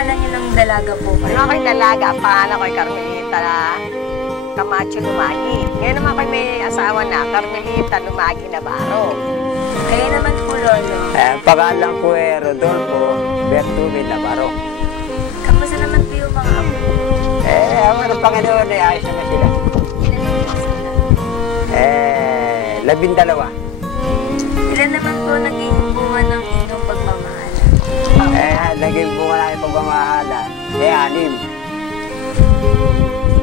pangalan niyo ng dalaga po kayo? Ano ako'y dalaga, ang pangalan ko'y Carmelita Camacho Lumagi. Ngayon naman ako'y may asawa na, Carmelita Lumagi Navarro. Kayo naman po, Lolo. Pangalan ko Rodolfo Bertumi Navarro. Kamusta naman po yung mga apo? Ang mga Panginoon ay ayos naman sila. Ilan po sila? 12. Ilan naman po naging bunga ng inyong pagmamahal? Naging bunga na yung pagmamahalan. 6.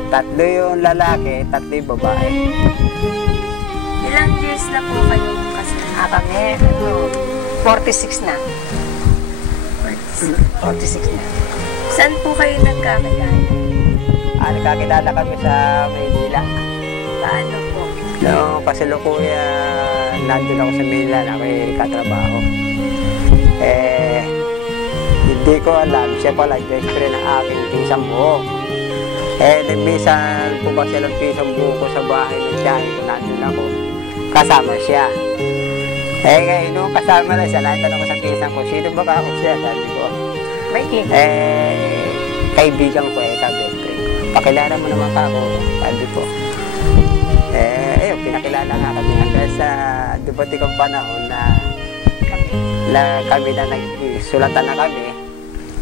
3 yung lalaki, 3 yung babae. Ilang years na po kayong kasal? Kami, 46 na. 46 na. Saan po kayo nagkakilala? Nagkakilala kami sa Maynila. Paano po? No, kasalukuyan nandun ako sa Maynila na may katrabaho. Hindi ko alam, siya pala best friend ng aking pisang buhok. Nagbisan po kasi ng pisang buhok ko sa bahay ng tiyahin ko, nandun ako. Kasama siya. Ngayon, nung kasama na siya, natanong ko sa pisang ko, sino ba ako siya? Sabi ko, kaibigan ko, ka-best friend ko. Pakilala mo naman ka ako, sabi ko. Pinakilala nga kami hanggang sa dumating ang panahon na kami na nagsulatan na kami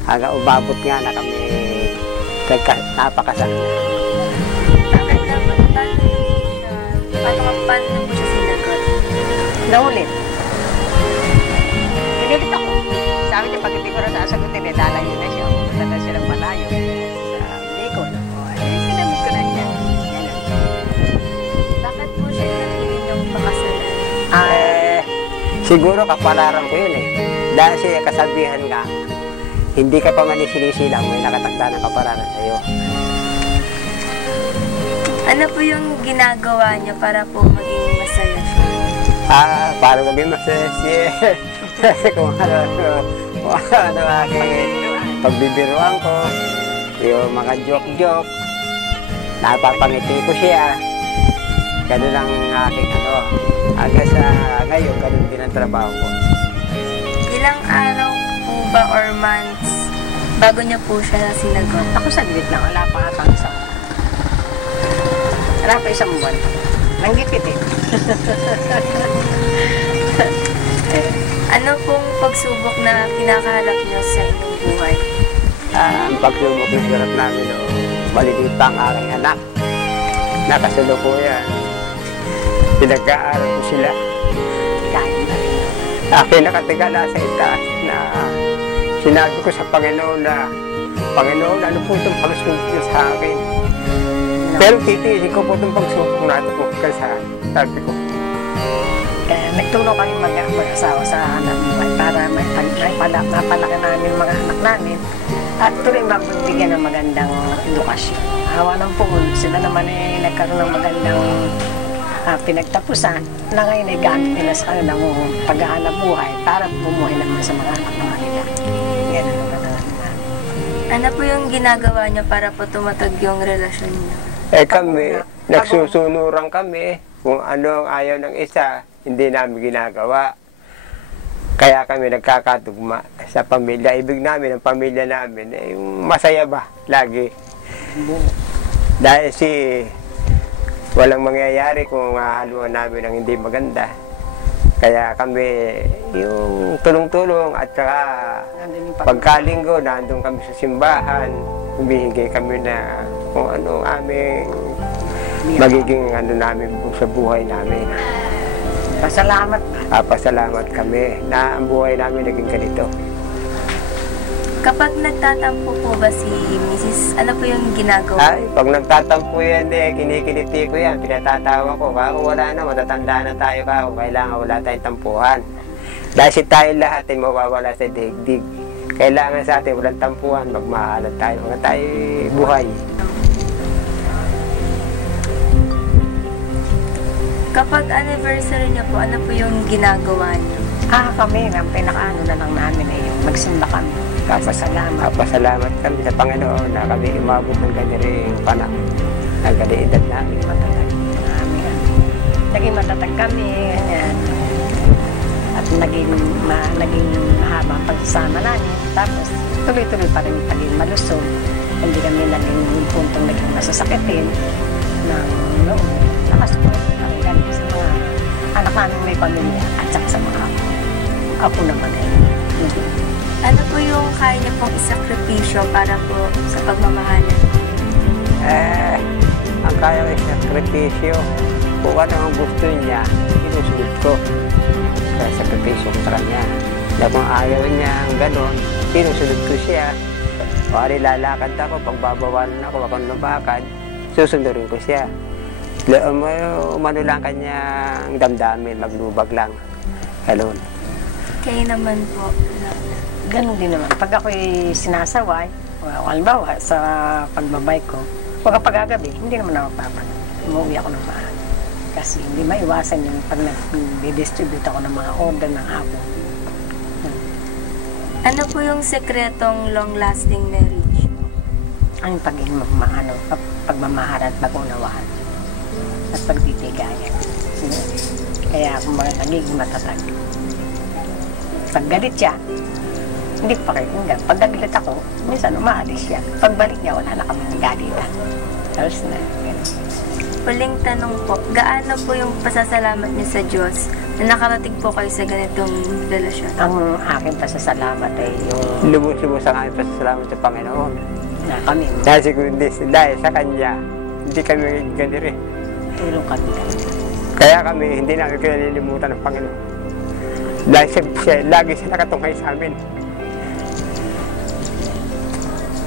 hanggang umabot nga na kami napakasal na. Bakit naman? Paano mo siya sinagot? Naulit. Pinilit ako. Sabi niya, pag hindi ko na sasagutin, dalayo na siya. Pumunta na siya ng malayo. Sa Bicol. Sinabi ko na siya. Bakit po siya napili niyong pakasalan? Siguro kapalaran ko yun Dahil siya kasabihan nga, hindi ka pa manisinisilang, may nakatakda ng kapalaran sa'yo. Ano po yung ginagawa niya para po maging masaya siya? Para maging masaya siya. kung ano aking pagbibiruan ko, yung mga joke-joke, napapangiti ko siya. Ganun lang aking hanggang sa ngayon, ganun din ang trabaho ko. Ilang araw po ba or months bago niya po siya sinagot? Ako saglit lang, wala pa atang isang. Wala pa isang buwan. Nanggipit Ano pong pagsubok na kinakaharap niyo sa inyong buhay? Ang pagsubok na hirap namin, maliliit pa ang aking anak. Nakasulukuyan. Pinag-aaral ko sila. Nakatiga sa itaas na sinabi ko sa Panginoon na, Panginoon, ano po itong pagsubok niyo sa akin? Pero titiisin ko po itong pagsubok na ito po sabi ko. Nagtulong kami mag-asawa sa anak buhay para mapalaki namin mga anak namin at tuloy magbigyan ng magandang edukasyon. Hawa ng Poon, sila naman nagkaroon ng magandang pinagtapusan na ngayon ay gamit nila sa kanilang pag-aanap buhay para bumuhay naman sa mga anak naman nila. Yan ang naman. Ano po yung ginagawa niya para po tumatag yung relasyon niyo? Kami, nagsusunuran kami. Kung ano ang ayaw ng isa, hindi namin ginagawa. Kaya kami nagkakatugma sa pamilya. Ibig namin, ang pamilya namin, masaya ba lagi? Dahil walang mangyayari kung haluan namin ang hindi maganda. Kaya kami yung tulong-tulong at saka pagkalinggo, nandun kami sa simbahan, humihingi kami na kung ano aming magiging namin sa buhay namin. Pasalamat. Pasalamat kami na ang buhay namin naging ganito. Kapag nagtatampo po ba si Mrs., ano po yung ginagawa? Pag nagtatampo yan, kinikiliti ko yan, pinatatawa ko. Kako wala na, matatanda na tayo kako, kailangan wala tayong tampuhan. Dahil si tayo lahat ay mawawala sa digdig. Kailangan sa atin walang tampuhan, magmahalan tayo, mga tayo buhay. Kapag anniversary niya po, ano po yung ginagawa niyo? Kami, ang pinakaano na lang namin ay magsimba kami. Pasalamat. Pasalamat kami sa Panginoon na kami umabot ng ganyan panahon. Ang kaliidad namin matatag. Naging matatag kami. At naging mahaba pagsasama namin. Tapos, tuloy-tuloy pa rin paging malusog. Hindi kami naging puntong naging masasakitin ng noon. Nakasupport pa rin kami sa mga anak namin may pamilya at saka sa mga apo naman. Ano po yung kaya niyo pong isakripisyo para po sa pagmamahalan? Ang kaya ko sakripisyo, kung ano ang gusto niya, sinusunod ko. Kaya sakripisyo ko sa kanya. Na kung ayaw niya ang ganon, sinusunod ko siya. Pari lalakad ako, pagbabawalan ako, akong lumakad, susundurin ko siya. Umano lang kanyang damdamin, maglubag lang. Ganon. Kayo naman po. Ganun din naman. Pag ako'y sinasaway, halimbawa sa pagbabay ko, pag agabi, hindi naman ako papan. Umuwi ako ng maaga. Kasi hindi maiwasan yung pag nag-distribute ako ng mga order ng hapon. Ano po yung sekretong long-lasting marriage? Ang pagmamahal at pag-unawaan at pagtitigayan. Kaya kumbaga nagiging matatag. Pag galit siya, hindi ko pakikinggan. Pag nagilit ako, minsan umaalis siya. Pagbalik niya, wala na kami nagalitan. Tapos na. Huling tanong po, gaano po yung pasasalamat niyo sa Diyos na nakarating po kayo sa ganitong relasyon? Ang aking pasasalamat ay yung Lubos-lubos ang aming pasasalamat sa Panginoon. na kami, Dahil sa Kanya, hindi kami ganito rin. tulong kami. Kaya kami, hindi namin kinalilimutan ng Panginoon. Dahil siya, lagi siya nakatungkay sa amin.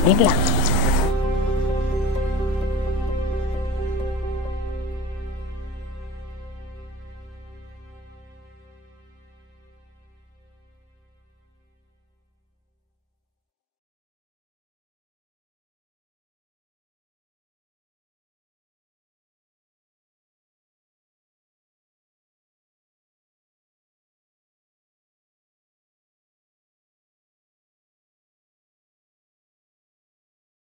Yun lang.